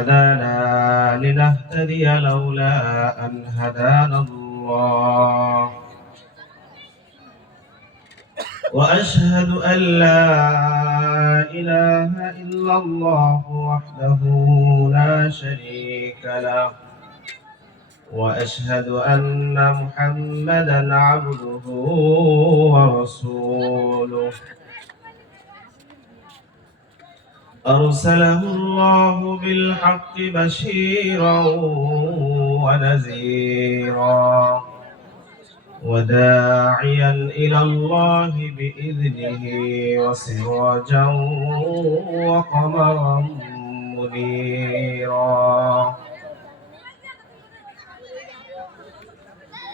هدانا لنهتدي لولا أن هدانا الله وأشهد أن لا إله إلا الله وحده لا شريك له وأشهد أن محمدًا عبده ورسوله أرسله الله بالحق بشيرا ونذيرا وداعيا إلى الله بإذنه وسراجا وقمرا منيرا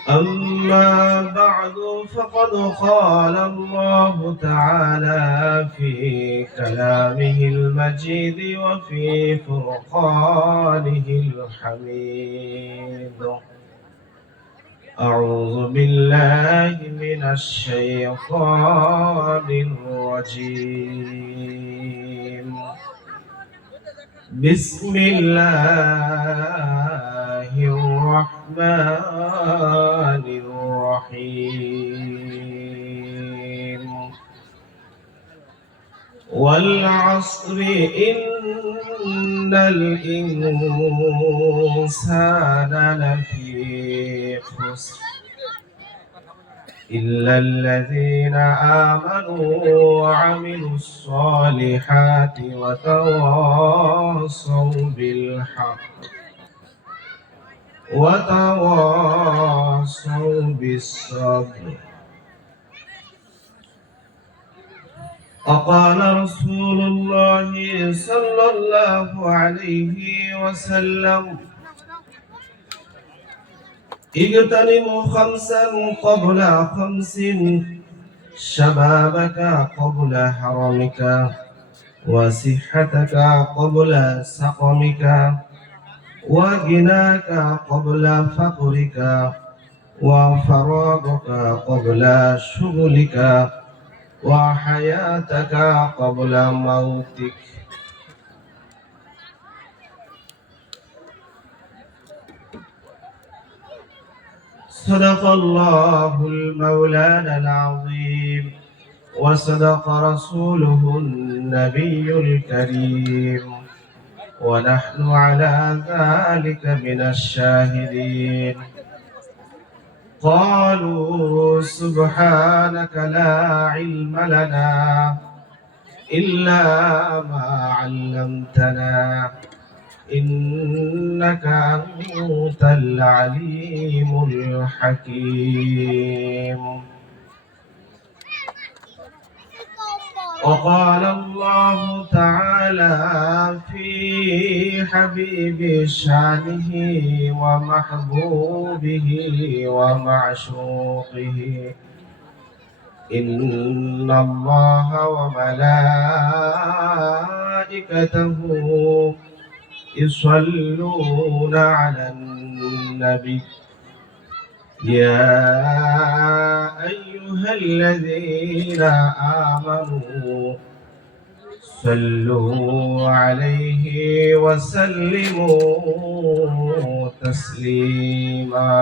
أما بعد فقد قال الله تعالى في كلامه المجيد وفي فرقانه الحميد أعوذ بالله من الشيطان الرجيم بسم الله الرحمن الرحيم والعصر إن الإنسان لفي خسر إلا الذين آمنوا وعملوا الصالحات وتواصوا بالحق وتواصوا بالصبر وقال رسول الله صلى الله عليه وسلم اغتنموا خمسا قبل خمس شبابك قبل حرمك وصحتك قبل سقمك وغناك قبل فقرك وفراغك قبل شغلك وحياتك قبل موتك صدق الله المولانا العظيم وصدق رسوله النبي الكريم ونحن على ذلك من الشاهدين قالوا سبحانك لا علم لنا إلا ما علمتنا إنك أنت العليم الحكيم وقال الله تعالى في حبيب شانه ومحبوبه ومعشوقه إن الله وملائكته يصلون على النبي يا أيها الذين آمنوا صلوا عليه وسلموا تسليما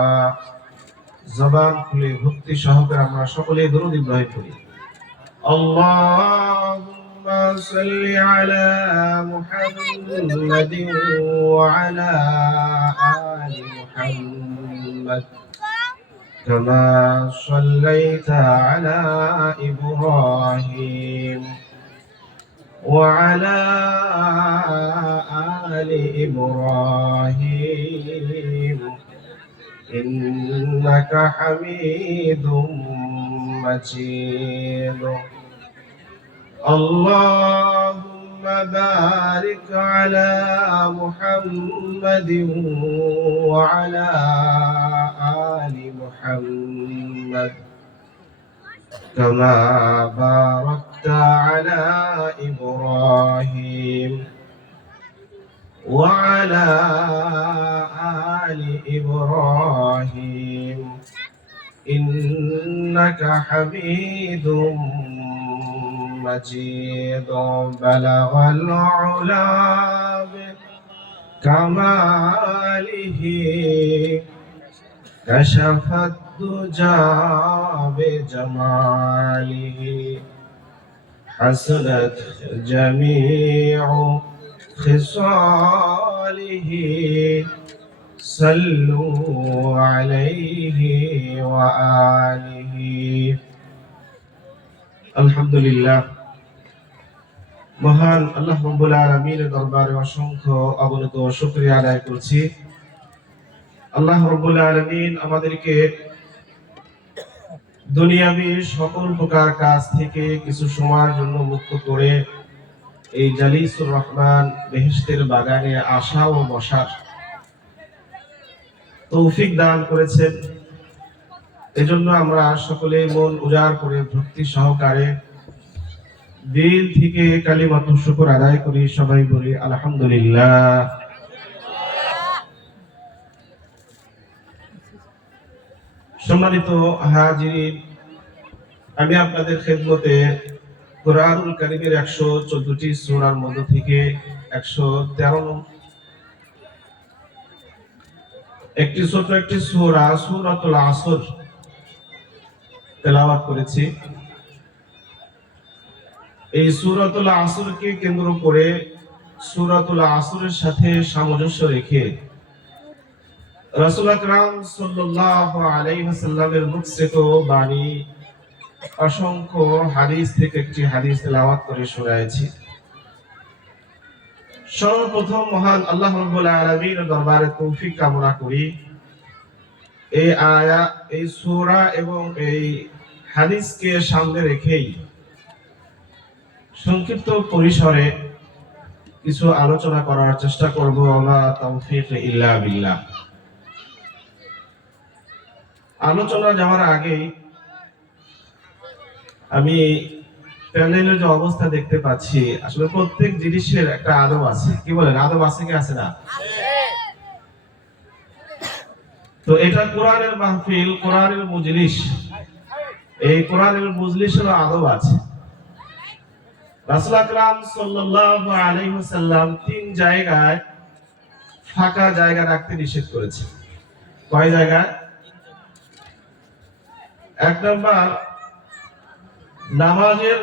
জবান খুলে ভক্তি সহকারে আমরা সকলে দরুদ ইব্রাহিম পড়ি আল্লাহুম্মা সাল্লি আলা মুহাম্মাদিন ওয়া আলা আলি মুহাম্মাদ كما صليت على إبراهيم وعلى آل إبراهيم إنك حميد مجيد اللهم بارك على محمد وعلى آل محمد كما باركت على إبراهيم وعلى آل إبراهيم إنك حميد مجيد بلغ العلا كماله كشف الدجى بجماله حسنت جميع خصاله صلوا عليه وآله الحمد لله মহান আল্লাহ রাব্বুল আলামিনের দরবারে অসংখ্য অগণিত শুকরিয়া আদায় করছি। আল্লাহ রাব্বুল আলামিন আমাদেরকে দুনিয়াবি সকল প্রকার কাজ থেকে কিছু সময়ের জন্য মুক্ত করে এই জালিসুর রহমান বেহেশতের বাগানে আসা ও বসার তৌফিক দান করেছেন। এজন্য আমরা সকলে মন উজাড় করে ভক্তি সহকারে দিল থেকে কালিমাতুশ শুকর আদায় করি। সবাই বলি আলহামদুলিল্লাহ। সম্মানিত হাজিরিন, আমি আপনাদের খেদমতে কুরআনুল কারীমের 114টি সূরার মধ্য থেকে 113 একটি ছোট একটি সূরা সূরাতুল আসর তেলাওয়াত করেছি। এই সূরাতুল আসরকে কেন্দ্র করে সূরাতুল আসরের সাথে সামঞ্জস্য রেখে রাসূল আকরাম সাল্লাল্লাহু আলাইহি ওয়াসাল্লামের মুখসেত বাণী অসংখ্য হাদিস থেকে একটি হাদিস তেলাওয়াত করে শোনাচ্ছি। সর্বপ্রথম মহান আল্লাহ রাব্বুল আলামিনের দরবারে তৌফিক কামনা করি এই আয়াত, এই সূরা এবং এই হাদিসকে সামনে রেখেই সংক্ষিপ্ত পরিসরে কিছু আলোচনা করার চেষ্টা করব। ওয়া তাওফীক ইল্লা বিল্লাহ। আলোচনা যাওয়ার আগে আমি প্যানেলের যে অবস্থা দেখতে পাচ্ছি, আসলে প্রত্যেক জিনিসের একটা আদব আছে। কি বলেন, আদব আছে কি আছে না? তো এটা কোরআনের মাহফিল, কোরআনের মজলিস। এই কোরআনের মজলিসের আদব আছে। রাসূল আকরাম সাল্লাল্লাহু আলাইহি ওয়াসাল্লাম 3 জায়গায় ফাঁকা জায়গা রাখতে নিষেধ করেছে। কয় জায়গায়? 1 নাম্বার, নামাজের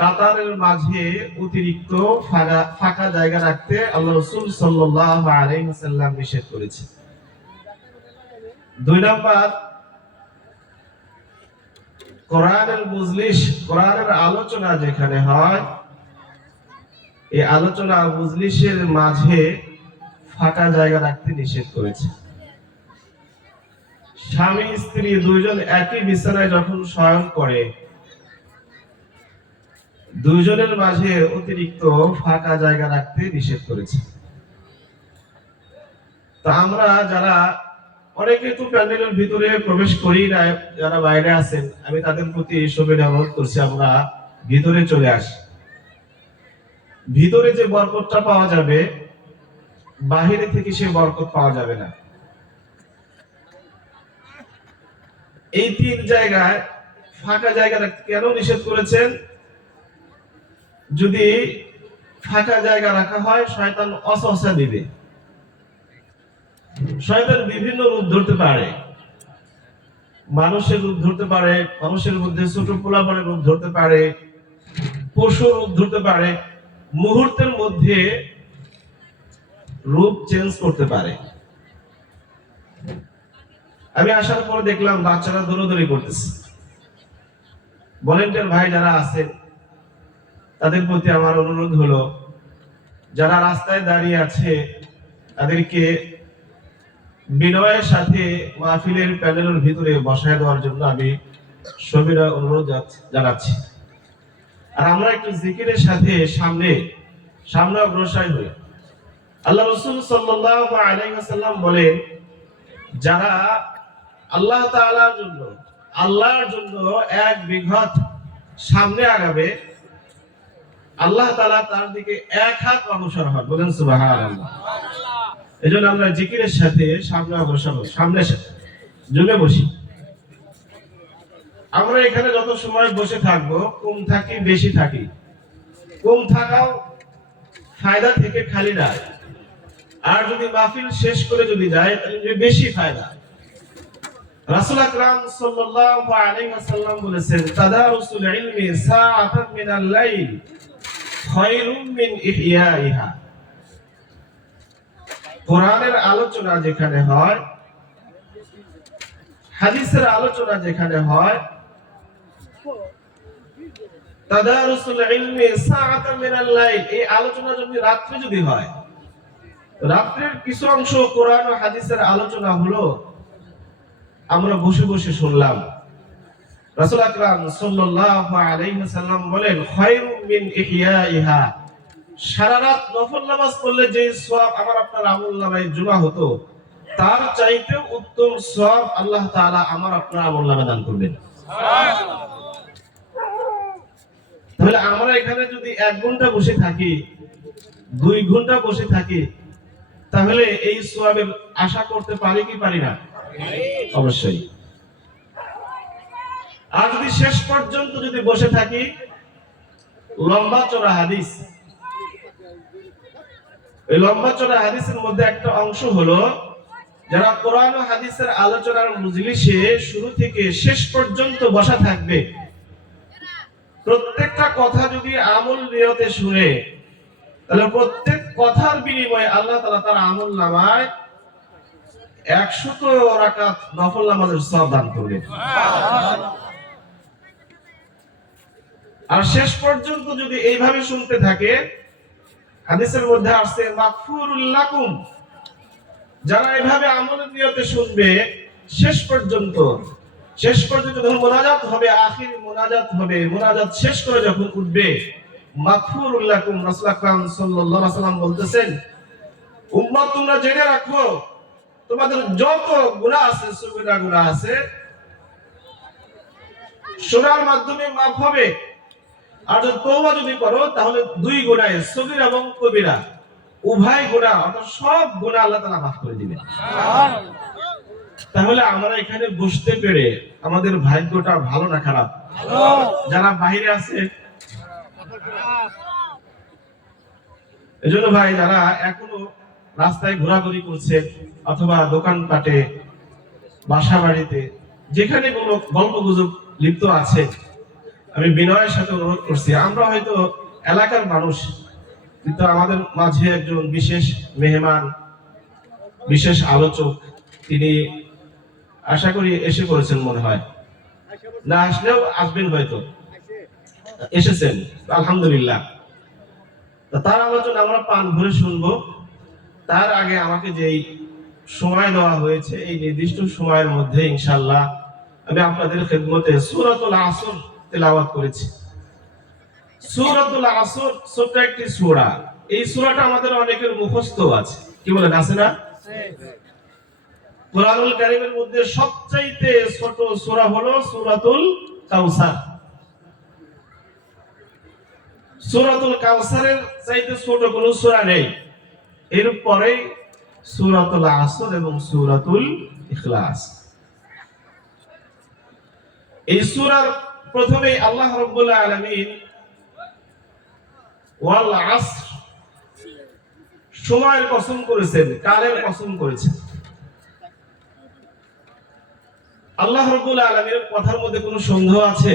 কাতারের মাঝে অতিরিক্ত ফাঁকা জায়গা রাখতে আল্লাহ রাসূল সাল্লাল্লাহু আলাইহি ওয়াসাল্লাম নিষেধ করেছে। 2 নাম্বার, কোরআনের মজলিস, কোরআনের আলোচনা যেখানে হয়, এই আলোচনা মজলিসের মাঝে ফাঁকা জায়গা রাখতে নিষেধ করেছে। স্বামী স্ত্রী দুইজন একই বিছানায় যখন শয়ন করে, দুইজনের মাঝে অতিরিক্ত ফাঁকা জায়গা রাখতে নিষেধ করেছে। তা আমরা যারা অনেকে তো প্যান্ডেলের ভিতরে প্রবেশ করি না, যারা বাইরে আছেন, আমি তাদের প্রতি সবিনয় অনুরোধ করছি আমরা ভিতরে চলে আসি। ভিতরে যে বরকতটা পাওয়া যাবে, বাহিরে থেকে সে বরকত পাওয়া যাবে না। এই 3 জায়গায় ফাঁকা জায়গা রাখতে কেন নিষেধ করেছেন? যদি ফাঁকা জায়গা রাখা হয়, শয়তান ওয়াসওয়াসা দিবে। শয়তান বিভিন্ন রূপ ধরতে পারে, মানুষের রূপ ধরতে পারে, মানুষের মধ্যে ছোট পোলাপানের রূপ ধরতে পারে, পশুর রূপ ধরতে পারে, মুহূর্তের মধ্যে রূপ চেঞ্জ করতে পারে। আমি আসার পর দেখলাম বাচ্চারা দৌড়াদৌড়ি করতেছে। ভলান্টিয়ার ভাই যারা আছেন তাদের প্রতি আমার অনুরোধ হলো, যারা রাস্তায় দাঁড়িয়ে আছে তাদেরকে বিনয়ের সাথে মাহফিলের প্যানেলের ভিতরে বসায় দেওয়ার জন্য আমি সবিনয় অনুরোধ জানাচ্ছি। আর আমরা একটু জিকিরের সাথে সামনে অগ্রসর হই। আল্লাহ রাসূল সাল্লাল্লাহু আলাইহি ওয়াসাল্লাম বলেন, যারা আল্লাহ তাআলার জন্য, আল্লাহর জন্য 1 বিঘত সামনে আগাবে, আল্লাহ তাআলা তার দিকে 1 হাত অগ্রসর হন। বলেন সুবহানাল্লাহ। এজন্য আমরা জিকিরের সাথে সামনে অগ্রসর হই, সামনে জমে বসি। আমরা এখানে যত সময় বসে থাকবো, কম থাকি বেশি থাকি, কম থাকাও ফায়দা থেকে খালি না। আর যদি মাহফিল শেষ করে যদি যায় তাহলে বেশি ফায়দা। রাসূল আকরাম সাল্লাল্লাহু আলাইহি ওয়াসাল্লাম বলেছেন, তাদারুসুল ইলমি সাআতান মিনাল লাইল খায়রুম মিন ইহইয়াইহা। কোরআনের আলোচনা যেখানে হয়, হাদিসের আলোচনা যেখানে হয়, তাদারুসুল ইলমি সাআতান মিনাল লাইল, এই আলোচনা যদি রাত্রে যদি হয়, রাত্রের কিছু অংশ কোরআন ও হাদিসের আলোচনা হলো, আমরা বসে বসে শুনলাম। রাসূল আকরাম সাল্লাল্লাহু আলাইহি ওয়াসাল্লাম বলেন, খায়রুম মিন ইহইয়াইহা, সারা রাত নফল নামাজ পড়লে যে সওয়াব আমার আপনার আমলনামায় জমা হতো, তার চাইতেও উত্তম সওয়াব আল্লাহ তাআলা আমার আপনার আমলনামায় দান করবেন। সুবহানাল্লাহ। তাহলে আমরা এখানে যদি 1 ঘন্টা বসে থাকি, 2 ঘন্টা বসে থাকি, তাহলে এই সওয়াবের আশা করতে পারি কি পারি না? অবশ্যই। আর যদি শেষ পর্যন্ত যদি বসে থাকি, লম্বা চড়া হাদিস, এই লম্বা চড়া হাদিসের মধ্যে একটা অংশ হলো, যারা কোরআন ও হাদিসের আলোচনার মজলিসে শুরু থেকে শেষ পর্যন্ত বসা থাকবে, প্রত্যেকটা কথা যদি আমল নিয়তে শুনে, তাহলে প্রত্যেক কথার বিনিময়ে আল্লাহ তাআলা তার আমলনামায় 100 রাকাত নফল নামাজের সওয়াব দান করবেন। আর শেষ পর্যন্ত যদি এইভাবে শুনতে থাকে, হাদিসের মধ্যে আসছে মাগফুরুল লাকুম, যারা এইভাবে আমলের নিয়তে শুনবে শেষ পর্যন্ত যখন মুনাজাত হবে, আখির মুনাজাত হবে, মুনাজাত শেষ করে যখন উঠবে, মাগফুরুল লাকুম, রাসূল আকরাম সাল্লাল্লাহু আলাইহি ওয়াসাল্লাম বলতেছেন, উম্মত তোমরা জেনে রাখো, তোমাদের যত গুনাহ আছে, সগীরা গুনাহ আছে, শোনার মাধ্যমে মাফ হবে। আর যদি তওবা যদি করো, তাহলে 2 গুনাহ, সগীরা এবং কবিরা, উভয় গুনাহ, অর্থাৎ সব গুনাহ আল্লাহ তাআলা মাফ করে দিবেন। সুবহানাল্লাহ। তাহলে আমরা এখানে বসতে পেরে আমাদের ভাগ্যটা ভালো না খারাপ? ভালো। যারা বাইরে আছে, এজন্য ভাই, যারা এখনো রাস্তায় ঘোরাঘুরি করছে অথবা দোকানপাটে, বাসা বাড়িতে, যেখানে কোনো গল্পগুজব লিপ্ত আছে, আমি বিনয়ের সাথে অনুরোধ করছি, আমরা হয়তো এলাকার মানুষ, কিন্তু আমাদের মাঝে একজন বিশেষ মেহমান, বিশেষ আলোচক, তিনি আশা করি এসে পড়েছেন মনে হয়, না আসলেও আসবেন, হয়তো এসেছেন, আলহামদুলিল্লাহ। তার আলোচনা আমরা পান ভরে শুনবো। তার আগে আমাকে যেই সময় দেওয়া হয়েছে, এই নির্দিষ্ট সময়ের মধ্যে ইনশাআল্লাহ আমি আপনাদের খেদমতে সূরাতুল আসর তেলাওয়াত করেছি। সূরাতুল আসর ছোট্ট একটি সূরা, এই সূরাটা আমাদের অনেকের মুখস্থ আছে, কি বলেন, আছে না? কোরআনুল কারীমের মধ্যে সবচাইতে ছোট সূরা হলো সূরাতুল কাউসার। সূরাতুল কাউসারের চাইতে ছোট কোনো সূরা নেই। এরপরে সূরাতুল আসর এবং সূরাতুল ইখলাস। এই সূরার প্রথমে আল্লাহ রাব্বুল আলামিন ওয়াল আসর, সময়ের কসম করেছেন, কালের কসম করেছেন। আল্লাহ রাব্বুল আলামিনের কথার মধ্যে কোনো সন্দেহ আছে?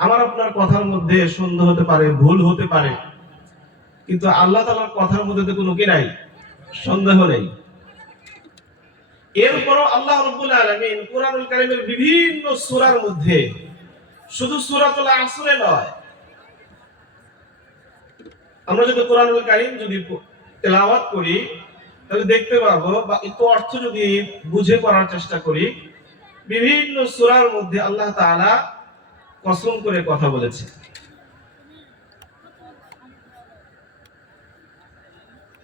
আমার আপনার কথার মধ্যে সন্দেহ হতে পারে, ভুল হতে পারে, কিন্তু আল্লাহ তাআলার কথার মধ্যে তো কোনো কি নাই, সন্দেহ নেই। এরপরও আল্লাহ রাব্বুল আলামিন কোরআনুল কারীমের বিভিন্ন সূরার মধ্যে, শুধু সূরাতুল আসরে নয়, আমরা যদি কোরআনুল কারীম যদি তেলাওয়াত করি, তাহলে দেখতে পাবো, বা একটু অর্থ যদি বুঝে পড়ার চেষ্টা করি, বিভিন্ন সূরার মধ্যে আল্লাহ তাআলা কসম করে কথা বলেছে।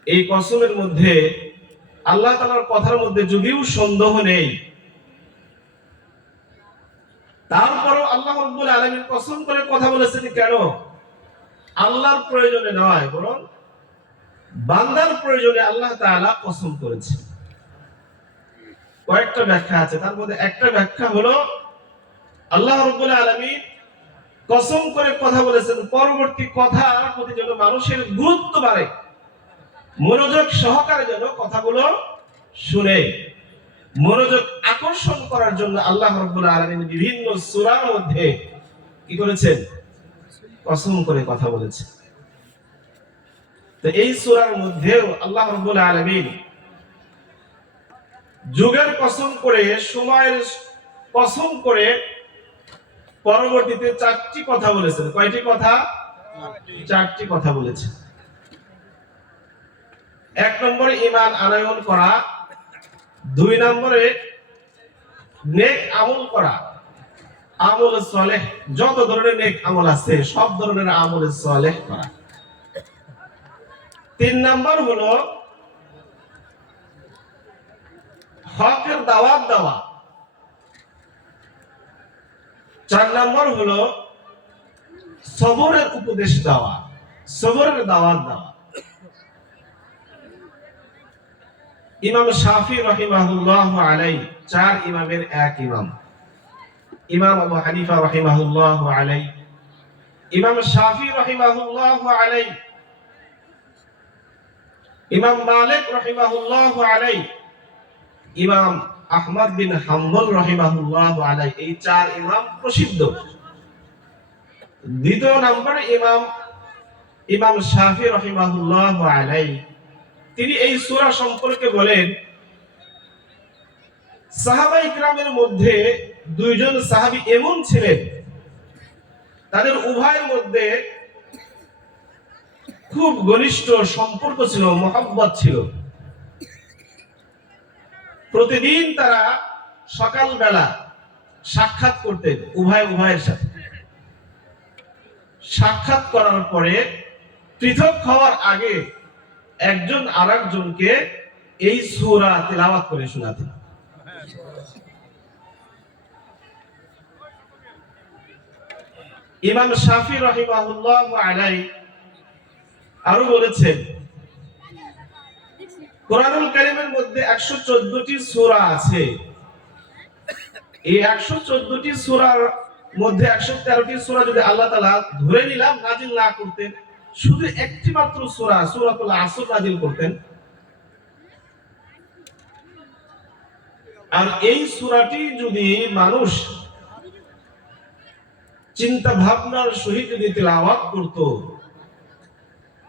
এই কসমের মধ্যে, আল্লাহ তাআলার কথার মধ্যে যদিও সন্দেহ নেই, তারপরও আল্লাহ রাব্বুল আলামিন কসম করে কথা বলেছেন কেন? আল্লাহর প্রয়োজনে নয়, বরং বান্দার প্রয়োজনে আল্লাহ তাআলা কসম করেছেন। কয়েকটা ব্যাখ্যা আছে, তার মধ্যে একটা ব্যাখ্যা হলো, আল্লাহ রাব্বুল আলামিন কসম করে কথা বলেছেন পরবর্তী কথার প্রতি যেন মানুষের গুরুত্ব বাড়ে, মনোযোগ সহকারে যেন কথাগুলো শুনে, মনোযোগ আকর্ষণ করার জন্য আল্লাহ রাব্বুল আলামিন বিভিন্ন সূরার মধ্যে কি করেছেন? কসম করে কথা বলেছেন। তো এই সূরার মধ্যেও আল্লাহ রাব্বুল আলামিন যুগের কসম করে, সময়ের কসম করে পরবর্তীতে চারটি কথা বলেছেন। কয়টি কথা? চারটি কথা বলেছেন। এক নম্বরে ঈমান আনয়ন করা, দুই নম্বরে নেক আমল করা, আমল সালেহ, যত ধরনের নেক আমল আছে সব ধরনের আমল সালেহ করা। তিন নম্বর হলো হকের দাওয়াত দেওয়া। চার নম্বর হলো সবরের উপদেশ দেওয়া, সবরের দাওয়াত দেওয়া। ইমাম শাফি রাহিমাহুল্লাহ আলাইহি, চার ইমামের এক ইমাম। ইমাম আবু হানিফা রাহিমাহুল্লাহ আলাইহি, ইমাম শাফি রাহিমাহুল্লাহ আলাইহি, ইমাম মালিক রাহিমাহুল্লাহ আলাইহি, ইমাম আহমদ বিন হাম্বল রাহিমাহুল্লাহ আলাইহি, এই চার ইমাম প্রসিদ্ধ। দ্বিতীয় নম্বরে ইমাম শাফি রাহিমাহুল্লাহ আলাইহি, তিনি এই সূরা সম্পর্কে বলেন, সাহাবা ইকরামের মধ্যে দুইজন সাহাবী এমন ছিলেন, তাদের উভয়ের মধ্যে খুব ঘনিষ্ঠ সম্পর্ক ছিল, মহব্বত ছিল। প্রতিদিন তারা সকালবেলা সাক্ষাৎ করতেন উভয়ের সাথে। সাক্ষাৎ করার পরে পৃথক হওয়ার আগে একজন আরেকজনকে এই সূরা তেলাওয়াত করে শোনাতেন। ইমাম শাফি রাহিমাহুল্লাহ আলাইহি আরো বলেছেন, কোরআনুল কারীমের মধ্যে 114টি সূরা আছে। এই 114টি সূরার মধ্যে 113টি সূরা যদি আল্লাহ তাআলা ধরে নিলাম নাজিল না করতেন, শুধু একটি মাত্র সূরা সূরাতুল আসর নাজিল করতেন। আর এই সূরাটি যদি মানুষ চিন্তা ভাবনার সহিত যদি তেলাওয়াত করত,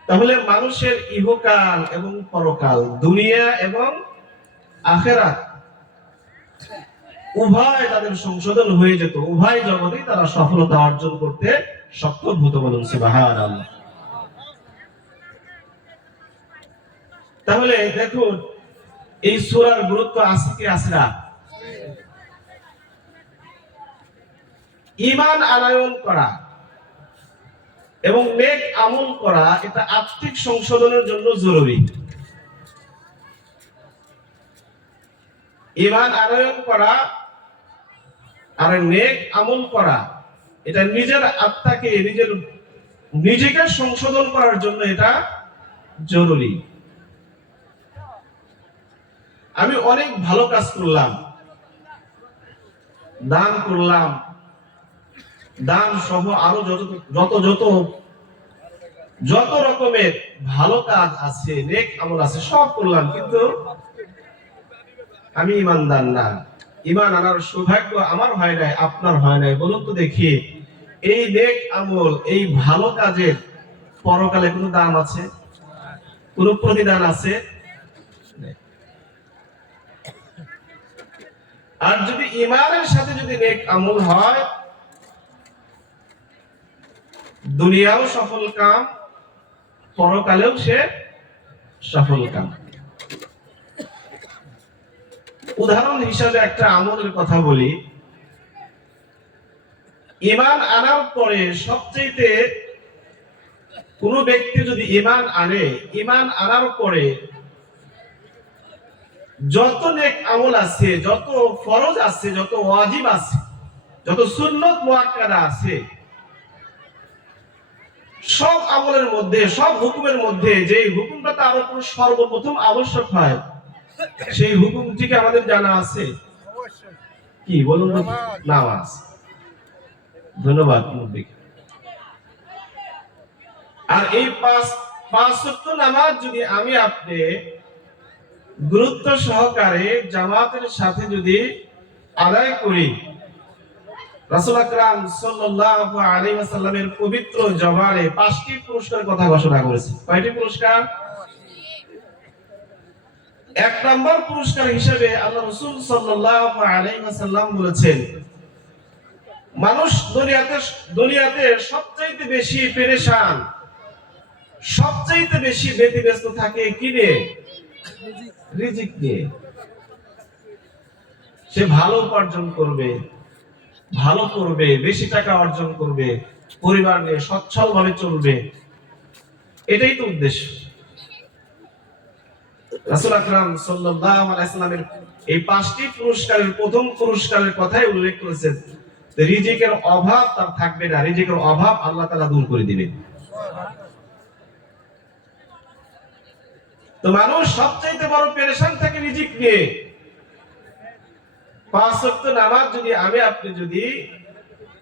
তাহলে মানুষের ইহকাল এবং পরকাল, দুনিয়া এবং আখিরাত উভয় তাদের সংশোধন হয়ে যেত, উভয় জগতেই তারা সফলতা অর্জন করতে সক্ষম হতো। বলুন সুবহানাল্লাহ। তাহলে দেখুন এই সূরার গুরুত্ব আছে কি আছে না? ঈমান আনয়ন করা এবং নেক আমল করা, এটা আত্মিক সংশোধনের জন্য জরুরি। ঈমান আনয়ন করা আর নেক আমল করা, এটা নিজের আত্মাকে নিজেকে সংশোধন করার জন্য এটা জরুরি। আমি অনেক ভালো কাজ করলাম, দান করলাম, দান সহ আরো যত রকমের ভালো কাজ আছে, নেক আমল আছে, সব করলাম, কিন্তু আমি ঈমানদার না। ঈমান আনার সৌভাগ্য আমার হয় নাই, আপনার হয় নাই। বলুন তো দেখি, এই নেক আমল, এই ভালো কাজের পরকালে কোনো দাম আছে? কোনো প্রতিদান আছে? আর যদি ঈমানের সাথে যদি নেক আমল হয়, দুনিয়াও সফল কাম, পরকালেও সে সফল কাম। উদাহরণ হিসাবে একটা আমলের কথা বলি। ঈমান আনার পরে সবচেয়ে কোন ব্যক্তি যদি ঈমান আনে, ঈমান আনার পরে যত নেক আমল আছে, যত ফরজ আছে, যত ওয়াজিব আছে, যত সুন্নত মুআক্কাদা আছে, সব আমলের মধ্যে, সব হুকুমের মধ্যে যে হুকুমটা তার উপর সর্বপ্রথম আবশ্যক হয়, সেই হুকুমটিকে আমাদের জানা আছে কি? বলুন তো। নামাজ। ধন্যবাদ মুরব্বি। আর এই পাঁচ ওয়াক্ত নামাজ যদি আমি আপনি গুরুত্ব সহকারে জামাতের সাথে যদি আদায় করি, রাসূল আকরাম সাল্লাল্লাহু আলাইহি ওয়াসাল্লামের পবিত্র জবানে 5টি পুরস্কারের কথা ঘোষণা করেছে। কয়টি পুরস্কার? 1 নম্বর পুরস্কার হিসেবে আল্লাহ রাসূল সাল্লাল্লাহু আলাইহি ওয়াসাল্লাম বলেছেন, মানুষ দুনিয়াতে সবচেয়ে বেশি পেরেশান, সবচেয়ে বেশি ব্যতিব্যস্ত থাকে কি নিয়ে? রিজিক নিয়ে। সে ভালো উপার্জন করবে, ভালো করবে, বেশি টাকা অর্জন করবে, পরিবার নিয়ে সচ্ছল ভাবে চলবে, এটাই তো উদ্দেশ্য। রাসূল আকরাম সাল্লাল্লাহু আলাইহি ওয়াসাল্লামের এই 5টি পুরস্কারের প্রথম পুরস্কারের কথাই উল্লেখ করেছেন, রিজিকের অভাব তার থাকবে না, রিজিকের অভাব আল্লাহ তাআলা দূর করে দিবেন। তো মানুষ সবচেয়ে বড় পেরেশান থাকে রিজিক নিয়ে। 5 ওয়াক্ত নামাজ যদি আমি আপনি যদি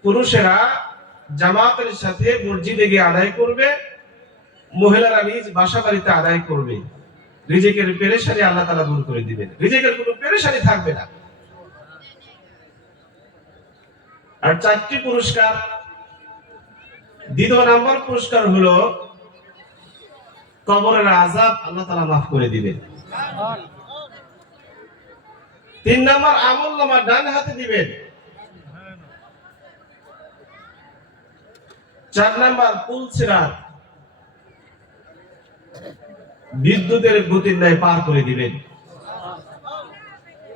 পুরুষেরা জামাতের সাথে মসজিদে গিয়ে আদায় করবে, মহিলারা নিজ বাসা বাড়িতে আদায় করবে, রিজিকের পেরেশানি আল্লাহ তাআলা দূর করে দিবেন, রিজিকের কোনো পেরেশানি থাকবে না। আর 4টি পুরস্কার, দ্বিতীয় নাম্বার পুরস্কার হলো কবরের আযাব আল্লাহ তাআলা মাফ করে দিবেন। 3 নাম্বার আমলনামা ডান হাতে দিবেন। 4 নাম্বার পুল সিরাত বিদ্যুতের গতির ন্যায় পার করে দিবেন।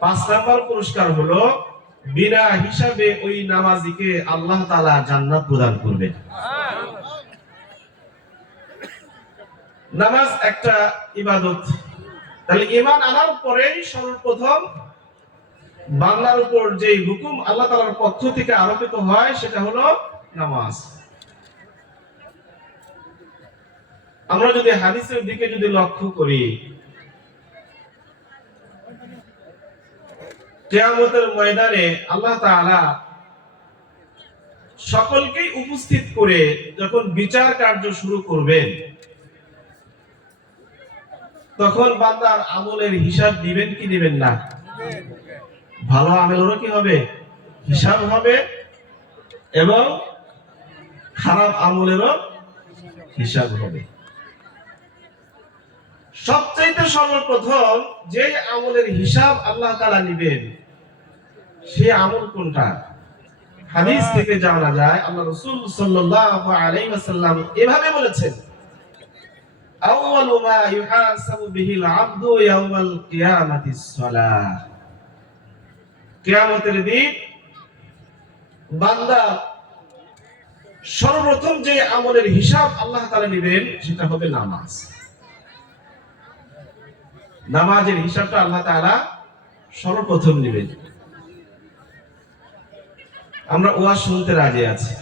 5 নাম্বার পুরস্কার হলো বিনা হিসাবে ওই নামাজীকে আল্লাহ তাআলা জান্নাত প্রদান করবেন। নামাজ একটা ইবাদত, তাহলে ঈমান আনার পরেই সর্বপ্রথম বান্দার উপর যে হুকুম আল্লাহ তাআলার পক্ষ থেকে আরোপিত হয় সেটা হলো নামাজ। আমরা যদি হাদিসের দিকে যদি লক্ষ্য করি, কিয়ামতের ময়দানে আল্লাহ তাআলা সকলকেই উপস্থিত করে যখন বিচার কার্য শুরু করবেন, তখন বান্দার আমলের হিসাব দিবেন কি দিবেন না? ভালো আমলেরও কি হবে? হিসাব হবে, এবং খারাপ আমলেরও হিসাব হবে। সবচেয়ে সর্বপ্রথম যে আমলের হিসাব আল্লাহ তাআলা নেবেন, সেই আমল কোনটা? হাদিস থেকে জানা যায় আল্লাহ রাসূল সাল্লাল্লাহু আলাইহি ওয়াসাল্লাম এভাবে বলেছেন, আউয়ালু মা ইউহাসাবু বিহিল আবদু ইয়াউমাল কিয়ামাতিস সালাহ। কিয়ামতের দিন বান্দা সর্বপ্রথম যে আমলের হিসাব আল্লাহ তাআলা নেবেন সেটা হবে নামাজ। নামাজের হিসাবটা আল্লাহ তাআলা সর্বপ্রথম নেবেন। আমরা ওয়াজ শুনতে রাজি আছি,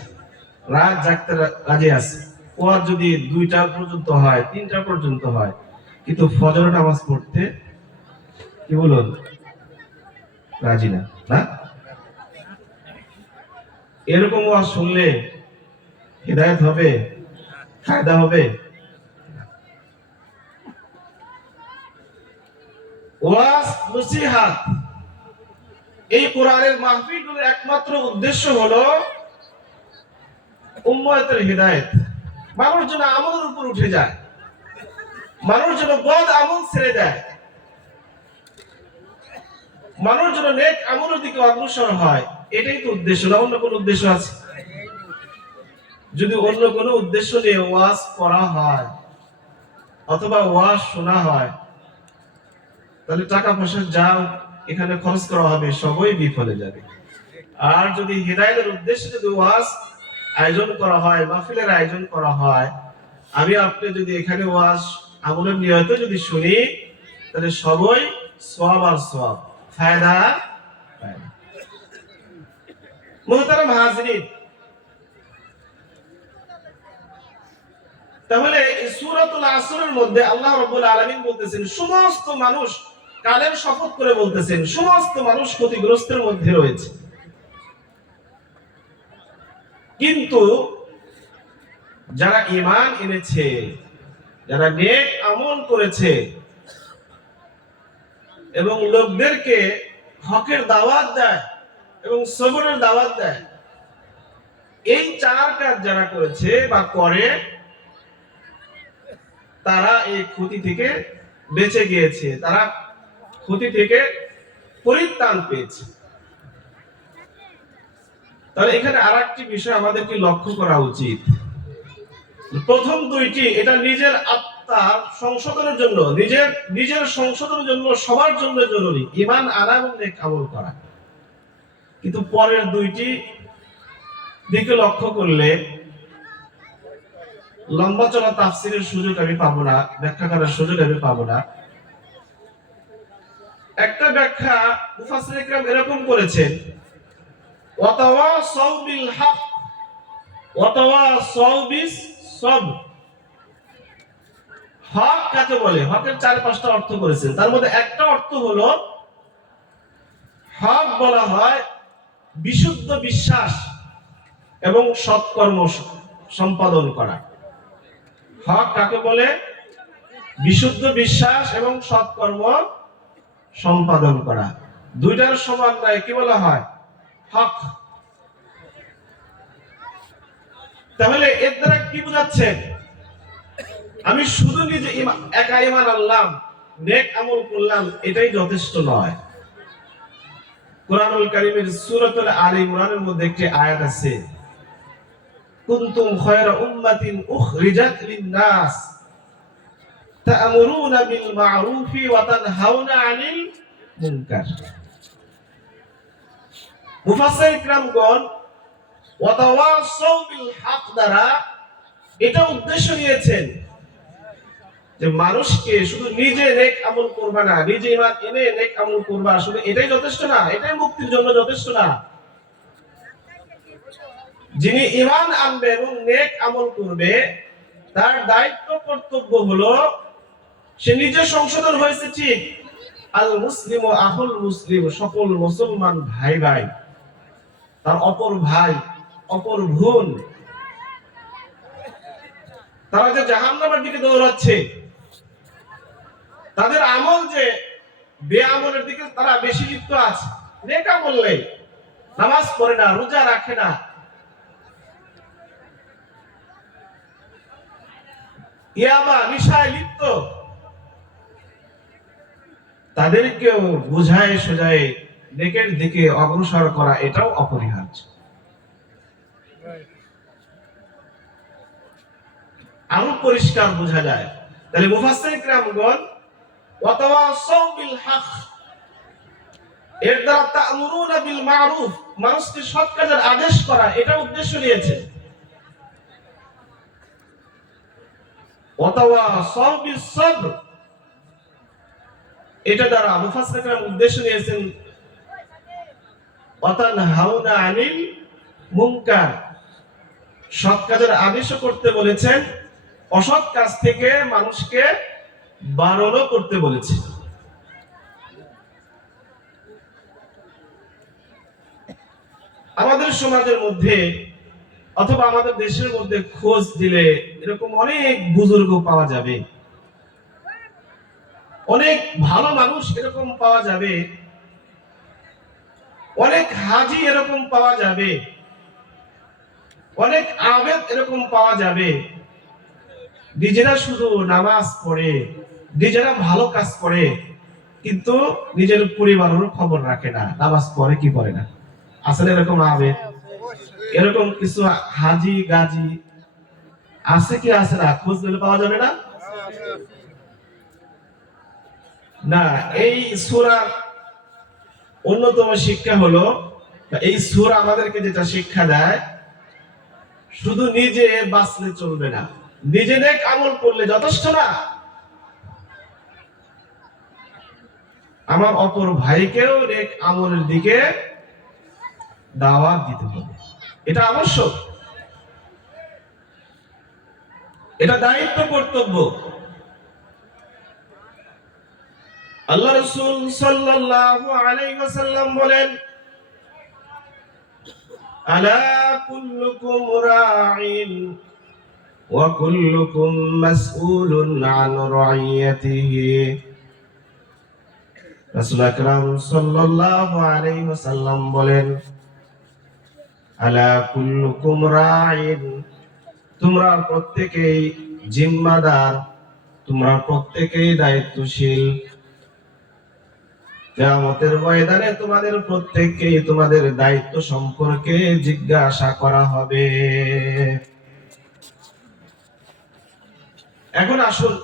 রাত জাগতে রাজি আছি, ওয়াজ যদি 2টা পর্যন্ত হয়, 3টা পর্যন্ত হয়, কিন্তু ফজরের নামাজ পড়তে কি বলুন রাজি না, না? এরকম ওয়াজ শুনলে হিদায়াত হবে, ফায়দা হবে? ওয়াজ নসিহত, এই কোরআনের মাহফিলগুলোর একমাত্র উদ্দেশ্য হলো উম্মতের হিদায়াত। মানুষ যেন আমলের উপর উঠে যায়, মানুষ যেন বদ আমল ছেড়ে দেয়, মানুষ যেন নেক আমলের দিকে অগ্রসর হয়, এটাই তো উদ্দেশ্য, না অন্য কোনো উদ্দেশ্য আছে? যদি অন্য কোনো উদ্দেশ্য নিয়ে ওয়াজ করা হয় অথবা ওয়াজ শোনা হয়, তাহলে টাকা পয়সা যা এখানে খরচ করা হবে সবই বিফলে যাবে। আর যদি হিদায়াতের উদ্দেশ্যে যদি ওয়াজ আয়োজন করা হয়, মাহফিলের আয়োজন করা হয়, আমি আপনি যদি এখানে ওয়াজ আমলের নিয়তে যদি শুনি, তাহলে সবই সওয়াব আর সওয়াব, ফায়দা পায়। মুহতারাম হাজিরিন, তাহলে সূরাতুল আসরের মধ্যে আল্লাহ রাব্বুল আলামিন বলতেছেন সমস্ত মানুষ, কালের শপথ করে বলতেছেন সমস্ত মানুষ ক্ষতিগ্রস্তের মধ্যে রয়েছে, কিন্তু যারা ঈমান এনেছে, যারা নেক আমল করেছে এবং লোকদেরকে হকের দাওয়াত দেয় এবং সবরের দাওয়াত দেয়, এই চার কাজ যারা করেছে বা করে, তারা এই ক্ষতি থেকে বেঁচে গিয়েছে, তারা ক্ষতি থেকে পরিত্রাণ পেয়েছে। তাহলে এখানে আরেকটি বিষয় আমাদেরকে লক্ষ্য করা উচিত। প্রথম দুইটি এটা নিজের আত্মার সংশোধনের জন্য, নিজের সংশোধনের জন্য, সবার জন্য জরুরি, ঈমান আনা এবং নেক আমল করা। কিন্তু পরের দুইটি দিকে লক্ষ্য করলে লম্বা চলা তাফসিরের সুযোগ আমি পাবো না, ব্যাখ্যা করার সুযোগ আমি পাবো না। একটা ব্যাখ্যা মুফাসসিরিন কিরাম এরকম করেছেন, ওয়াতাওয়াসাউ বিল হক ওয়াতাওয়াসাউ বিস সবর। হক কাকে বলে? হকের চার পাঁচটা অর্থ করেছেন, তার মধ্যে একটা অর্থ হলো হক বলা হয় বিশুদ্ধ বিশ্বাস এবং সৎকর্ম সম্পাদন করা। হক কাকে বলে? বিশুদ্ধ বিশ্বাস এবং সৎকর্ম সম্পাদন করা। দুইটার সমন্বয়ে কি বলা হয়? হক। তাহলে এর দ্বারা কি বোঝাচ্ছেন? আমি শুধু নিজে একা ঈমান আনলাম, নেক আমল করলাম, এটাই যথেষ্ট নয়। কুরআনুল কারীমের সূরাতুল আলী ইমরানের মধ্যে একটি আয়াত আছে, কুনতুম খায়রা উম্মাতিন উখরিজাত লিন-নাস তা'মুরুনা বিল মা'রুফি ওয়া তানহাউনা আনিল মুনকার। মুফাসসিরিন কিরামগণ ওয়া তাওয়াসাউ বিল হক দ্বারা এটা উদ্দেশ্য নিয়েছেন যে মানুষকে শুধু নিজে নেক আমল করবা না, নিজে ঈমান এনে নেক আমল করবা, শুধু এটাই যথেষ্ট না, এটাই মুক্তির জন্য যথেষ্ট না। যিনি ঈমান আনবে এবং নেক আমল করবে, তার দায়িত্ব কর্তব্য হলো সে নিজে সংশোধন হয়েছে ঠিক, আল মুসলিমু আহুল মুসলিম, সকল মুসলমান ভাই ভাই, তার অপর ভাই, অপর বোন, তারা যে জাহান্নামের দিকে দৌড়াচ্ছে, তাদের আমল যে বেআমলের দিকে তারা বেশি লিপ্ত আছে, নেক আমল নেই, নামাজ পড়ে না, রোজা রাখে না, ইয়াবা নিশায় লিপ্ত, তাদেরকেও বুঝায় সোজায় নেকের দিকে অগ্রসর করা এটাও অপরিহার্য। আরো পরিষ্কার বোঝা যায়। তাহলে মুফাসসিরিন কিরামগণ ওয়াতাওয়াসাউ বিল হক এর দ্বারা তা'মুরুনা বিল মা'রুফ, মানুষকে সৎ কাজের আদেশ করা, এটা উদ্দেশ্য নিয়েছে। ওয়াতাওয়াসাউ বিস সবর, এটা দ্বারা মুফাসসিরিন কিরাম উদ্দেশ্য নিয়েছেন ওয়া তানহাউনা আনিল মুনকার, সৎ কাজের আদেশও করতে বলেছেন, অসৎ কাজ থেকে মানুষকে বারণও করতে বলেছে। আমাদের সমাজের মধ্যে অথবা আমাদের দেশের মধ্যে খোঁজ দিলে এরকম অনেক বুজুর্গ পাওয়া যাবে, অনেক ভালো মানুষ এরকম পাওয়া যাবে, অনেক হাজি এরকম পাওয়া যাবে, অনেক আবেদ এরকম পাওয়া যাবে, নিজেরা শুধু নামাজ পড়ে, নিজেরা ভালো কাজ করে, কিন্তু নিজের পরিবারের খবর রাখে না, নামাজ পড়ে কি পড়ে না। আসলে এরকম আবেদ, এরকম কিছু হাজি গাজী আছে কি আছে না? খোঁজ নিলে পাওয়া যাবে না? না, এই সূরার অন্যতম শিক্ষা হলো, এই সূরা আমাদেরকে যেটা শিক্ষা দেয়, শুধু নিজে বাঁচলে চলবে না, নিজে নেক আমল করলে যথেষ্ট না, আমার অপর ভাইকেও নেক আমলের দিকে দাওয়াত দিতে হবে। এটা আবশ্যক, এটা দায়িত্ব, কর্তব্য। আল্লাহ রাসূল সাল্লাল্লাহু আলাইহি ওয়াসাল্লাম বলেন, আলা কুল্লুকুম রাঈন وكلكم مسؤول عن رعيته রাসূল আকরাম সাল্লাল্লাহু আলাইহি ওয়াসাল্লাম বলেন আলা কুল্লুকুম রাঈন তোমরা প্রত্যেকেই জিম্মাদার তোমরা প্রত্যেকেই দায়িত্বশীল কিয়ামতের ময়দানে তোমাদের প্রত্যেককেই তোমাদের দায়িত্ব সম্পর্কে জিজ্ঞাসা করা হবে। এখন আসুন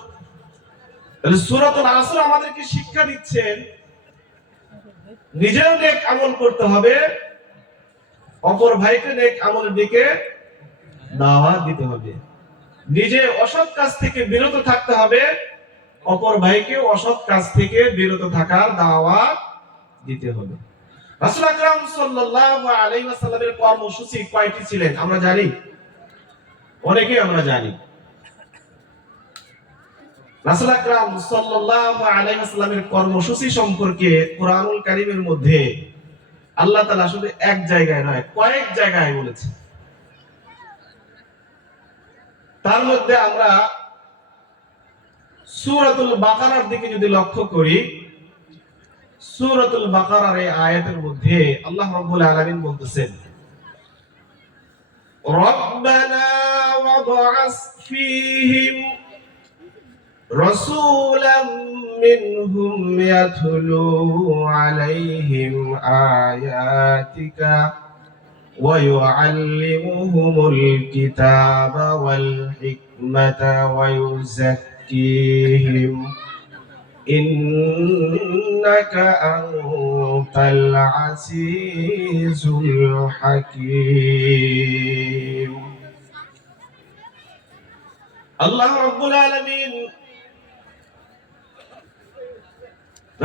সূরাতুল আসর আমাদেরকে শিক্ষা দিচ্ছেন নিজেও নেক আমল করতে হবে, অপর ভাইকে নেক আমলের দিকে দাওয়াত দিতে হবে, নিজে অসৎ কাজ থেকে বিরত থাকতে হবে, অপর ভাইকে অসৎ কাজ থেকে বিরত থাকার দাওয়াত দিতে হবে। রাসূল আকরাম সাল্লাল্লাহু আলাইহি ওয়াসাল্লামের কর্মসূচি কয়টি ছিলেন আমরা জানি, অনেকেই আমরা জানি। রাসূল আকরাম সাল্লাল্লাহু আলাইহি ওয়াসাল্লামের কর্মসূচি সম্পর্কে কোরআনুল কারীমের মধ্যে আল্লাহ তাআলা শুধু এক জায়গায় নয় কয়েক জায়গায় বলেছেন। তার মধ্যে আমরা সূরাতুল বাকারার দিকে যদি লক্ষ্য করি, সূরাতুল বাকারার এই আয়াতের মধ্যে আল্লাহ রাব্বুল আলামিন বলতেছেন রব্বানা ওয়াবআস ফীহিম রাসূলাম মিনহুম ইয়াতলু আলাইহিম আয়াতিকা ওয়া ইউআল্লিমুহুমুল কিতাবা ওয়াল হিকমাতা ওয়া ইউযাক্কিহিম ইন্নাকা আনতাল আজিজুল হাকীম। আল্লাহ রাব্বুল আলামিন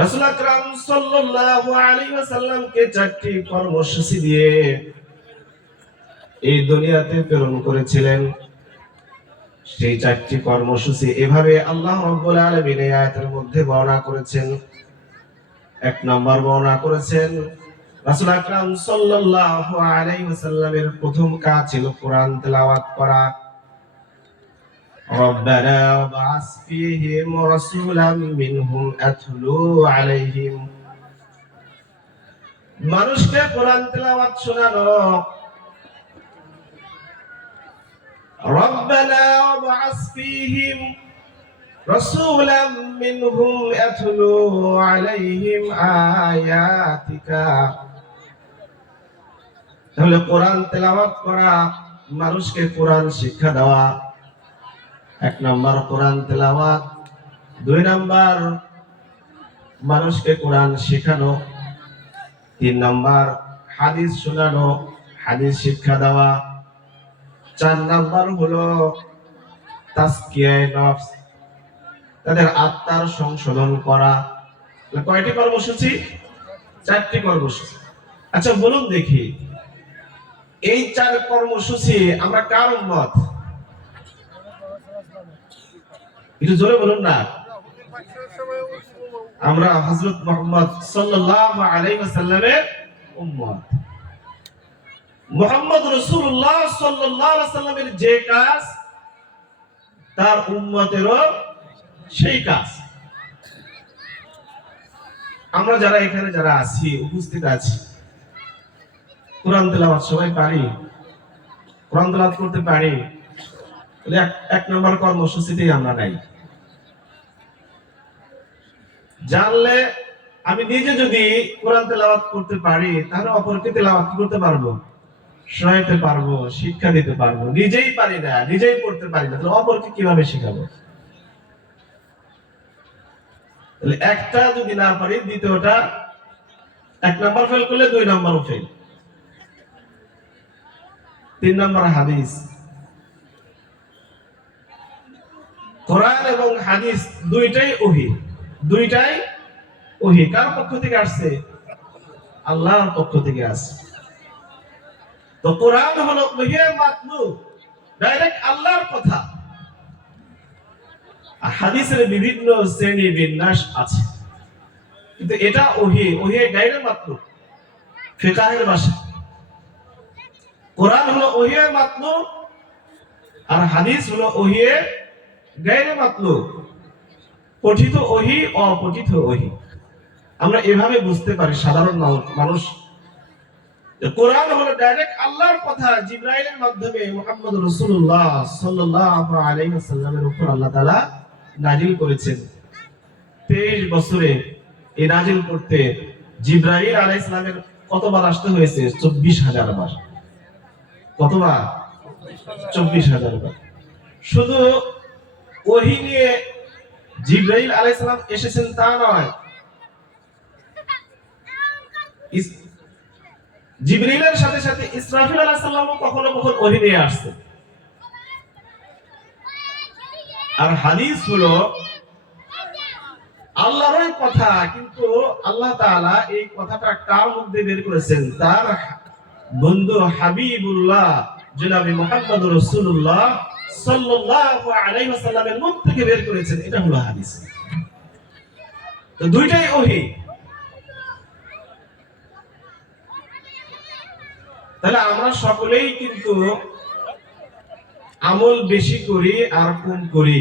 রাসূল আকরাম সাল্লাল্লাহু আলাইহি ওয়াসাল্লামকে চারটি কর্মসূচি দিয়ে এই দুনিয়াতে প্রেরণ করেছিলেন। সেই চারটি কর্মসূচি এভাবে আল্লাহ রাব্বুল আলামিন এই আয়াতের মধ্যে বর্ণনা করেছেন। এক নম্বর বর্ণনা করেছেন রাসূল আকরাম সাল্লাল্লাহু আলাইহি ওয়াসাল্লামের প্রথম কাজ ছিল কোরআন তেলাওয়াত করা। রব্বানা ওয়াবআস ফীহিম রাসূলাম মিনহুম ইয়াতলু আলাইহিম, মানুষকে কোরআন তেলাওয়াত শোনানো। রব্বানা ওয়াবআস ফীহিম রাসূলাম মিনহুম ইয়াতলু আলাইহিম আয়াতিকা, তাহলে কোরআন তেলাওয়াত করা, মানুষকে কোরআন শিক্ষা দেওয়া। এক নম্বর কোরআন তেলাওয়াত, দুই নম্বর মানুষকে কোরআন শেখানো, তিন নম্বর হাদিস শোনানো, হাদিস শিক্ষা দেওয়া, চার নম্বর হলো তাজকিয়ায়ে নফস, তাদের আত্মার সংশোধন করা। কয়টি কর্মসূচি? চারটি কর্মসূচি। আচ্ছা বলুন দেখি, এই চার কর্মসূচি আমরা কার উম্মত? একটু জোরে বলুন না। আমরা হযরত মুহাম্মদ সাল্লাল্লাহু আলাইহি ওয়াসাল্লামের উম্মত। মুহাম্মদ রাসূলুল্লাহ সাল্লাল্লাহু আলাইহি ওয়াসাল্লামের যে কাজ তার উম্মতেরও সেই কাজ। আমরা যারা এখানে যারা আছি, উপস্থিত আছি, কোরআন তেলাওয়াত সবাই পারি? কোরআন তেলাওয়াত করতে পারি? এক নম্বর কর্মসূচিতেই আমরা নাই। জানলে আমি নিজে যদি কোরআন তেলাওয়াত করতে পারি তাহলে অপরকে তেলাওয়াত করতে পারবো, শোনাইতে পারবো, শিক্ষা দিতে পারবো। নিজেই পারি না, নিজেই পড়তে পারি না, তাহলে অপরকে কিভাবে শেখাবো? তাহলে একটা যদি না পারি দ্বিতীয়টা, এক নম্বর ফেল করলে দুই নম্বরও ফেল। তিন নম্বর হাদিস। কোরআন এবং হাদিস দুইটাই ওহী, দুইটাই ওহী। কার পক্ষ থেকে আসছে? আল্লাহর পক্ষ থেকে আসছে। তো কোরআন হলো ওহীর মাতলু, ডাইরেক্ট আল্লাহর কথা। হাদিসের বিভিন্ন শ্রেণী বিন্যাস আছে, কিন্তু এটা ওহী, ওহী ডাইরেক্ট মাতলু ফিকহের ভাষা। কোরআন হলো ওহীর মাতলু, আর হাদিস হলো ওহী গায়রে মাতলুব, পঠিত ওহী, অপঠিত ওহী। আমরা এভাবে বুঝতে পারি সাধারণ মানুষ, কোরআন হলো ডাইরেক্ট আল্লাহর কথা, জিবরাইলের মাধ্যমে মুহাম্মদ রাসূলুল্লাহ সাল্লাল্লাহু আলাইহি ওয়াসাল্লামের উপর আল্লাহ তাআলা নাযিল করেছেন। 23 বছরে এই নাযিল করতে জিবরাইল আলাইহিস সালামের কতবার আসতে হয়েছে? 24,000 বার। কতবার? 24,000 বার। শুধু ওহী নিয়ে জিবরাইল আলাইহিস সালাম এসেছেন তা নয়, জিবরিলের সাথে সাথে ইসরাফিল আলাইহিস সালামও কখনো কখনো ওহী নিয়ে আসছে। আর হাদিস হলো আল্লাহরই কথা, কিন্তু আল্লাহ তাআলা এই কথাটা কার মুখ দিয়ে বের করেছেন? তার বন্ধু হাবিবুল্লাহ জনাবে মুহাম্মদ রাসূলুল্লাহ সাল্লাল্লাহু আলাইহি ওয়াসাল্লামের মুখ থেকে বের করেছেন। এটা হলো হাদিস। তো দুইটাই ওহী। তাহলে আমরা সকলেই কিন্তু আমল বেশি করি আর কম করি,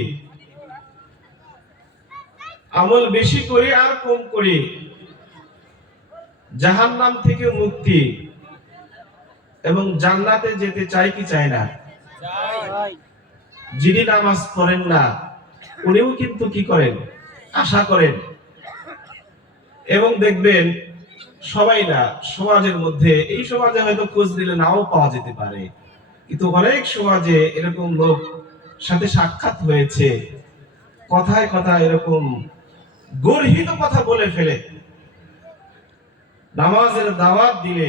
আমল বেশি করি আর কম করি, জাহান্নাম থেকে মুক্তি এবং জান্নাতে যেতে চাই কি চাই না? যিনি নামাজ পড়েন না উনিও কিন্তু কি করেন? আশা করেন। এবং দেখবেন সবাই না, সমাজের মধ্যে, এই সমাজে হয়তো খোঁজ দিলে নাও পাওয়া যেতে পারে, কিন্তু অনেক সমাজে এরকম লোক সাথে সাক্ষাৎ হয়েছে, কথায় কথায় এরকম গর্হিত কথা বলে ফেলে। নামাজের দাওয়াত দিলে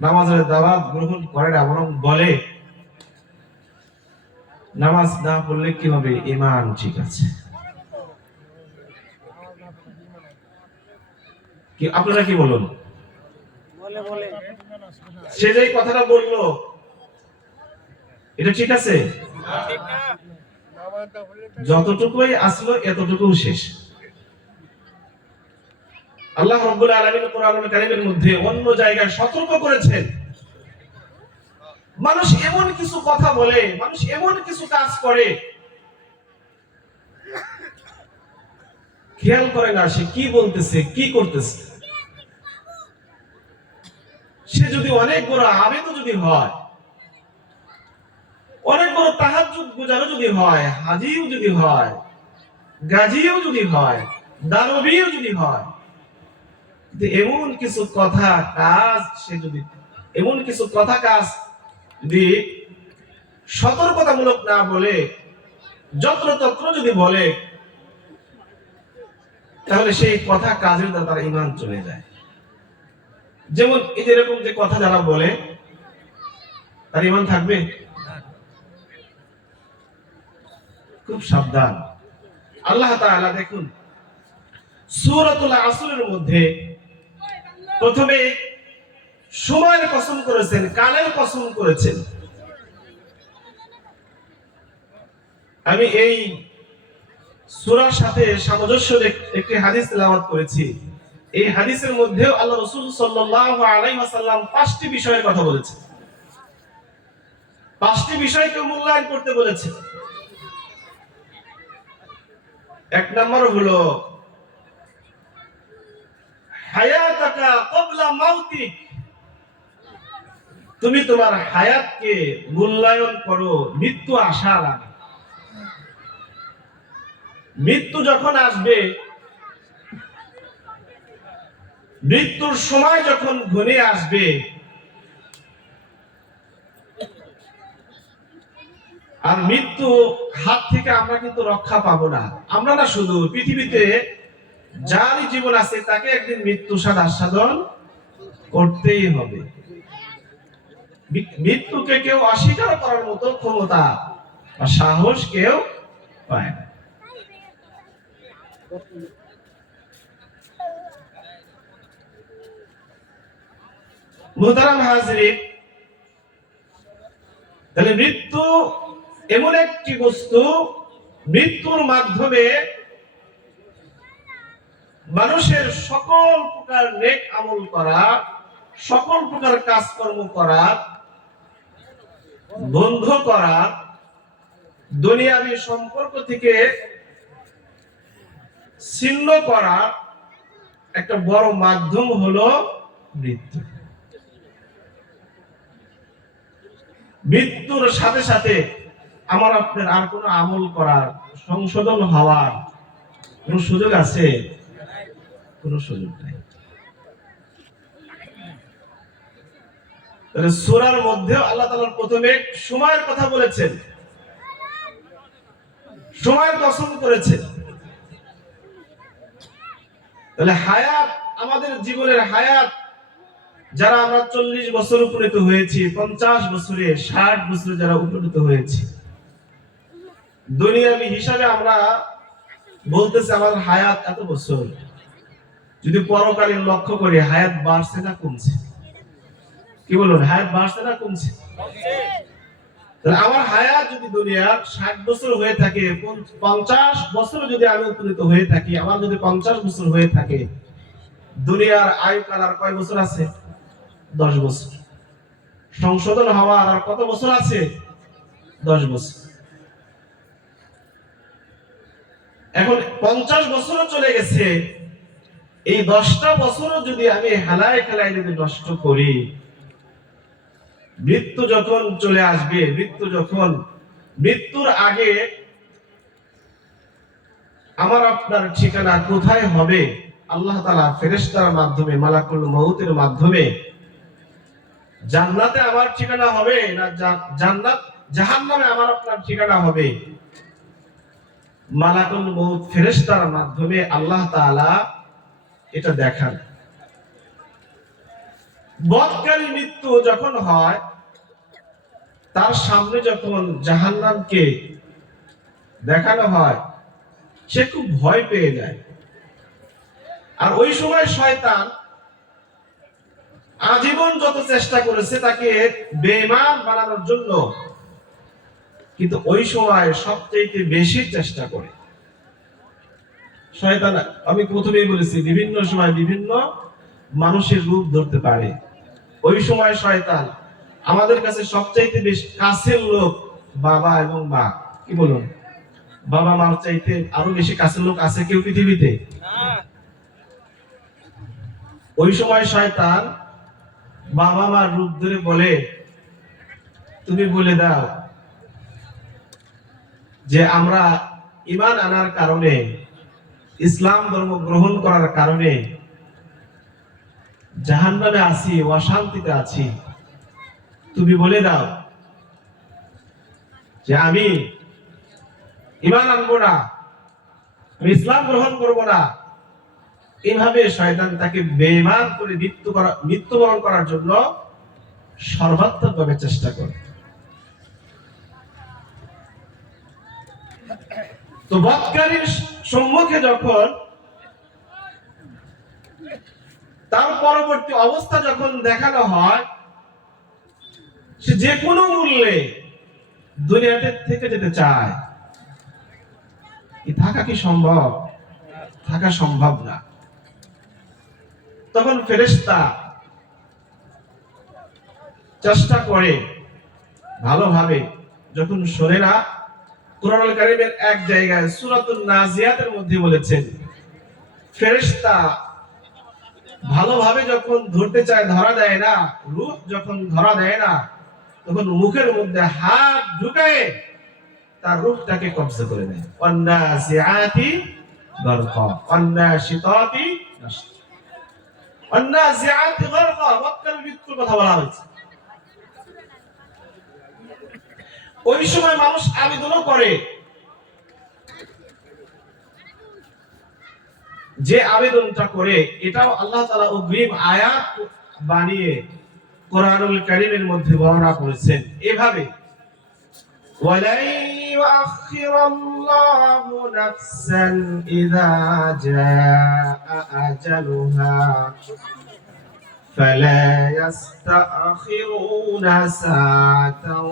নামাজের দাওয়াত গ্রহণ করে না, বরং বলে নামাজ না পড়লে কি হবে? ঈমান ঠিক আছে। কি আপনারা কি বলুন? সে যে কথাটা বললো এটা ঠিক আছে? যতটুকুই আসলো এতটুকু শেষ। আল্লাহ রাব্বুল আলামিন কোরআনুল কারীমের মধ্যে অন্য জায়গায় সতর্ক করেছেন, মানুষ এমন কিছু কথা বলে, মানুষ এমন কিছু কাজ করে, খেয়াল করে না সে কি বলতেছে, কি করতেছে। সে যদি অনেক বড় আবেদও যদি হয়, অনেক বড় তাহাজ্জুদ গুজারও যদি হয়, হাজিও যদি হয়, গাজীও যদি হয়, দানবীও যদি হয়, এমন কিছু কথা কাজ, সে যদি এমন কিছু কথা কাজ যদি সতর্কতামূলক না বলে যত্রতত্র যদি বলে, তাহলে সেই কথা কাজের দ্বারা তার ঈমান চলে যায়। যেমন এই যে এরকম যে কথা যারা বলে, তার ঈমান থাকবে? খুব সাবধান। আল্লাহ তাআলা দেখুন সূরাতুল আসরের মধ্যে প্রথমে সময়ের কসম করেছেন, কালের কসম করেছেন। আমি এই সূরার সাথে সামঞ্জস্য একটি হাদিস তেলাওয়াত করেছি। এই হাদিসের মধ্যেও আল্লাহ রাসূল সাল্লাল্লাহু আলাইহি ওয়াসাল্লাম 5টি বিষয়ের কথা বলেছেন। 5টি বিষয়কে মূল্যায়ন করতে বলেছেন। এক নম্বর হলো হায়াতাকা ক্বাবলা মাউতিক, তুমি তোমার হায়াতকে মূল্যায়ন করো মৃত্যু আসার আগে। মৃত্যু যখন আসবে, মৃত্যুর সময় যখন ঘনিয়ে আসবে, আর মৃত্যু হাত থেকে আমরা কিন্তু রক্ষা পাবো না। আমরা না, শুধু পৃথিবীতে যারই জীবন আছে তাকে একদিন মৃত্যু স্বাদ আস্বাদন করতেই হবে। মৃত্যুকে কেউ অস্বীকার করার মতো ক্ষমতা বা সাহস কেউ পায় না। মুহতারাম হাজরিন, তাহলে মৃত্যু এমন একটি বস্তু, মৃত্যুর মাধ্যমে মানুষের সকল প্রকার নেক আমল করা, সকল প্রকার কাজকর্ম করা বন্ধ করা, দুনিয়াবী সম্পর্ক থেকে ছিন্ন করা একটা বড় মাধ্যম হলো মৃত্যু। মৃত্যুর সাথে সাথে আমার আপনার আর কোনো আমল করার, সংশোধন হওয়ার কোন সুযোগ আছে? কোন সুযোগ নাই। তাহলে সূরার মধ্যে আল্লাহ তাআলা প্রথমে সময়ের কথা বলেছেন, সময়ের কসম করেছেন। তাহলে হায়াত, আমাদের জীবনের হায়াত, যারা আমরা 40 বছর উপনীত হয়েছি, 50 বছরে, 60 বছরে যারা উপনীত হয়েছি, দুনিয়াবী হিসাবে আমরা বলতেছি আমার হায়াত এত বছর। যদি পরকালীন লক্ষ্য করি, হায়াত বাড়ছে না কমছে? কি বলুন, হায়াত বাড়ছে না কমছে? তাহলে আমার হায়াত যদি দুনিয়ার 60 বছর হয়ে থাকে, 50 বছর যদি আমি উপনীত হয়ে থাকি, আমার যদি 50 বছর হয়ে থাকে, দুনিয়ার আয়ুকাল আর কয় বছর আছে? 10 বছর। সংশোধন হওয়ার আর কত বছর আছে? 10 বছর। এখন 50 বছরও চলে গেছে, এই 10টা বছরও যদি আমি হেলায় খেলায় যদি নষ্ট করি, মৃত্যু যখন চলে আসবে, মৃত্যুর আগে আমার আপনার ঠিকানা কোথায় হবে? আল্লাহ তাআলা ফেরেশতার মাধ্যমে, মালাকুল মউতের মাধ্যমে, জান্নাতে আমার ঠিকানা হবে না জাহান্নামে আমার আপনার ঠিকানা হবে, মালাকুল মউত ফেরেশতার মাধ্যমে আল্লাহ তাআলা এটা দেখান। বদকারী মৃত্যু যখন হয়, তার সামনে যখন জাহান্নামকে দেখানো হয়, সে খুব ভয় পেয়ে যায়। আর ওই সময় শয়তান আজীবন যত চেষ্টা করেছে তাকে বেঈমান বানানোর জন্য, কিন্তু ওই সময় সবচেয়ে বেশি চেষ্টা করে শয়তান। আমি প্রথমেই বলেছি, বিভিন্ন সময় বিভিন্ন মানুষের রূপ ধরতে পারে। ওই সময় শয়তান আমাদের কাছে সবচাইতে বেশি কাছের লোক বাবা এবং মা। কি বলুন, বাবা মার চাইতে আরো বেশি কাছের লোক আছে কেউ পৃথিবীতে? ওই সময় শয়তান বাবা মার রূপ ধরে বলে, তুমি বলে দাও যে আমরা ঈমান আনার কারণে, ইসলাম ধর্ম গ্রহণ করার কারণে জাহান্নামে আছি, অশান্তিতে আছি। তুমি বলে দাও যে আমি ঈমান আনবো না, আমি ইসলাম গ্রহণ করব না। এইভাবে শয়তান তাকে বেঈমান করে মৃত্যুবরণ করার জন্য সর্বাত্মকভাবে চেষ্টা করে। তো বদকারীর সম্মুখে যখন তার পরবর্তী অবস্থা যখন দেখানো হয়, সে যে কোনো মূল্যে দুনিয়াতে থেকে যেতে চায়। থাকা কি সম্ভব? থাকা সম্ভব না। তখন ফেরেশতা চেষ্টা করে ভালোভাবে, যখন শোনে না, কুরআনুল কারীমের এক জায়গায় সূরাতুন নাজিয়াতের মধ্যে বলেছেন, ফেরেশতা ভালোভাবে যখন ধরতে চায়, ধরা দেয় না, রূহ যখন ধরা দেয় না, তখন মুখের মধ্যে হাত ঢুকায় তার রূহটাকে কবজা করে নেয়। ওয়ান্নাসিআতি গারকা, ওয়ান্নাশিতাতি নাশতা, ওয়ান্নাসিআতি গারকা। বদকারীর মৃত্যুর কথা বলা হয়েছে। ওই সময় মানুষ আবেদনও করে, যে আবেদনটা করে এটাও আল্লাহ তাআলা অগ্রিম আয়াত বানিয়ে কুরআনুল কারীমের মধ্যে বর্ণনা করেছেন এভাবে, ওয়ালাই ইউআখিরুল্লাহু নাফসান ইযা জাআ আজালুহা ফালা ইস্তাখিরুনা সাআতাও